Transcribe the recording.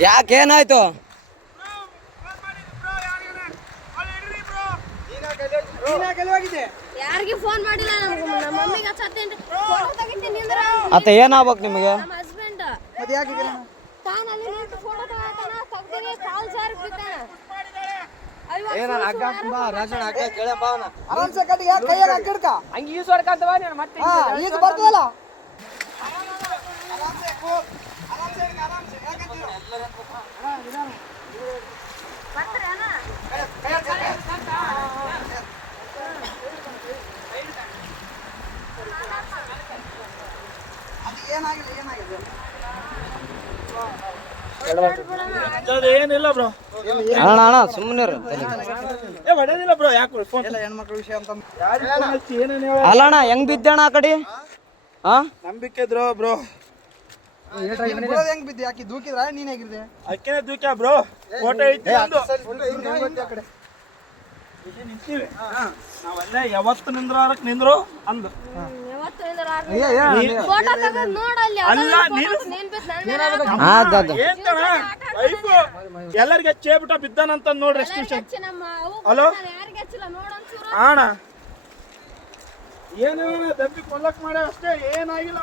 ಯಾಕೆ ಏನಾಯ್ತು? ಅತ್ತ ಏನಾಗ್ಬೇಕು ನಿಮಗೆ? ಆರಾಮ್ಸೆ ಕಟ್ಟಿಗೆ ಕೈಯಾಗ ಹಾಕಿಡ್ಕ ಹಂಗೆ ಈಸ್ ಹೊಡ್ಕಂತವ ನೀನು ಮತ್ತೆ ಈಗ ಬರ್ತದಲ್ಲ ಆರಾಮ್ಸೆ ಕೂ. ಆರಾಮ್ಸೆ ಹಿಡ್ಕ, ಆರಾಮ್ಸೆ. ಯಾಕಂತೀರ? ಹಾ, ನಿಧಾನ. ಅದು ಏನಾಗಿಲ್ಲ ಏನಾಗಿದೆ ಏನಿಲ್ಲ ಬ್ರೋ. ಅಣ್ಣ ಅಣ್ಣ ಸುಮ್ಮನೆ ಏ ಹೊಡೆದಿಲ್ಲ ಬ್ರೋ ಯಾಕೆ ಫೋನ್ ಎಲ್ಲ ಹೆಣ್ಮಕ್ಳ ವಿಷಯ ಅಂತ ಅಲ್ಲ ಅಣ್ಣ ಹೆಂಗ್ ಬಿದ್ದಣ್ಣ ಆ ಕಡೆ? ಹಾ ನಂಬಿಕೆ ಇದ್ರು ಬ್ರೋ? ಹೆಂಗ್ ಬಿದ್ದಿ? ಆಕಿ ದೂಕಿದ್ರ? ನೀನ್ ಹೇಗಿದ್ದೆ? ಅಕ್ಕೇನೆ ದೂಕ್ಯ ಬ್ರೋ? ಫೋಟೋ ಐತಿ ನಾವಲ್ಲೇ ಯಾವತ್ತು ನಿಂದ್ರಾರಕ್ಕೆ ನಿಂದ್ರು ಅಂದ್. ಫೋಟೋ ತೆಗೆದು ನೋಡಲ್ಲಿ ಅಲ್ಲ, ಎಲ್ಲರಿಗೆ ಚೇಬಿಟ ಬಿದ್ದಾನಂತ ನೋಡ್ರಿ ಎಷ್ಟು ಹಚ್ಚಿ ಹಲೋ? ಅಣ್ಣ ಏನೇನ ದಬ್ಬಿ ಕೊಲ್ಲಕ್ ಮಾಡ ಅಷ್ಟೇ ಏನಾಗಿಲ್ಲ.